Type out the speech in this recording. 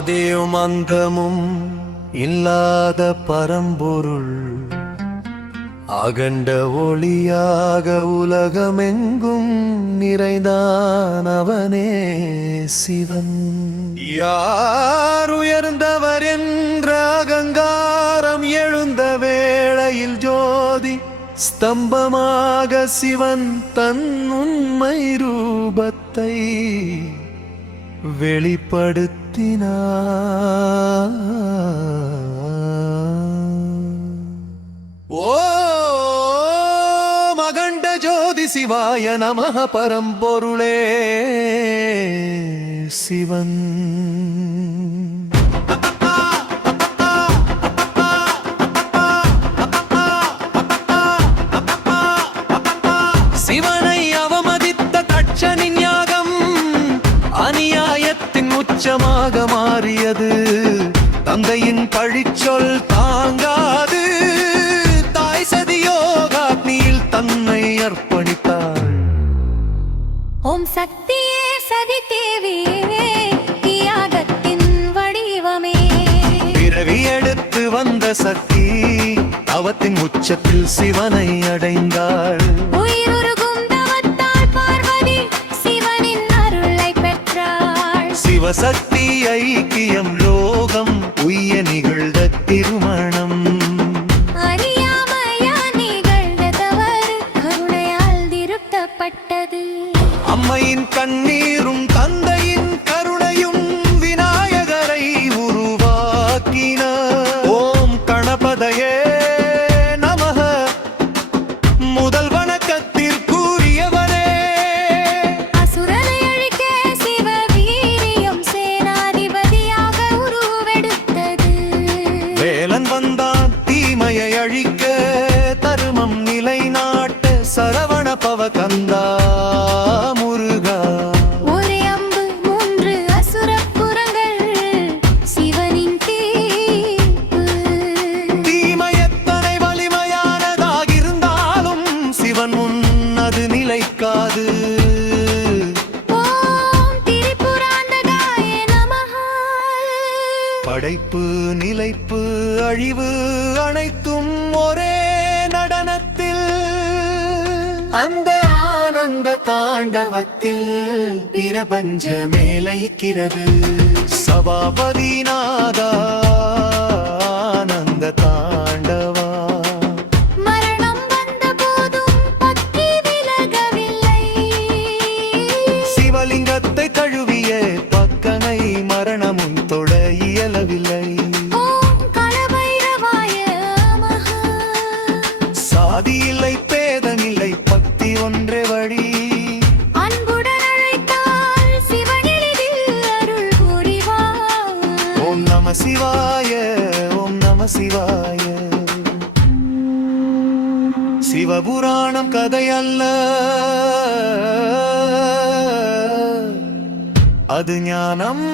ஆதியும் அந்தமும் இல்லாத பரம்பொருள் அகண்ட ஒளியாக உலகமெங்கும் நிறைந்தான் அவனே சிவன். யார் உயர்ந்தவர் என்ற அகங்காரம் எழுந்த வேளையில் ஜோதி ஸ்தம்பமாக சிவன் தன் உண்மை ரூபத்தை வெளிப்படுத்தினார். ஓம் அகண்ட ஜோதி சிவாய நமः பரம்பொருளே சிவன். சிவனை அவமதித்த தட்சனின் யாகம் அநியாயத்தின் உச்சமாக மாறியது. தந்தையின் பழிச்சொல் தாங்காது தாய் சதியோகாக்னியில் தன்னை அர்ப்பணித்தாள். ஓம் சக்தியே சதி தேவியே தியாகத்தின் வடிவமே. பிறவி எடுத்து வந்த சக்தி அவத்தின் உச்சத்தில் சிவனை அடைந்தாள். உயிருருகும் தவத்தால் பார்வதி சிவனின் அருளை பெற்றாள். சிவசக்தி ஐக்கியம் லோகம் உய்ய நிகழ்ந்த திருமணம். அறியாமையா நிகழ்ந்த தவறு கருணையால் திருத்தப்பட்டது. அம்மையின் கண்ணீரும் தந்தையின் கருணையும் விநாயகரை உருவாக்கின. ஓம் கணபதையே நமः முதல் வணக்கத்திற்குரியவரே. அசுரனை அழிக்க சிவ வீரியம் சேனாதிபதியாக உருவெடுத்தது. வேலன் வந்தான் தீமையை அழிக்க தருமம் நிலைநாட்ட. சரவண பவ கந்தா முருகா. ஒரு அம்பு 3 அசுரப்புறங்கள் சிவனின் தீர்ப்பு. தீமை எத்தனை வலிமையானதாகிருந்தாலும் சிவன் முன் அது நிலைக்காது. ஓம் திரிபுராந்தகாய நமः. படைப்பு நிலைப்பு அழிவு அனைத்தும் ஒரே நடனத்தில். அந்த ஆனந்த தாண்டவத்தில் பிரபஞ்ச மேலைக்கிறது. சபாபதி நாதா ஆனந்த தாண்டவா. மரணம் வந்த போதும் பக்தி விலகவில்லை. சிவலிங்கத்தை தழுவிய பக்கனை மரணமும் தொட இயலவில்லை. ஓம் களபைரவாய நமः. சாதி இல்லை பேதமில்லை பக்தி ஒன்றே வழி. அன்புடன் அழைத்தால் சிவனெளிதில் அருள் புரிவார். ஓம் நம சிவாய ஓம் நம சிவாய. சிவபுராணம் கதையல்ல, அது ஞானம்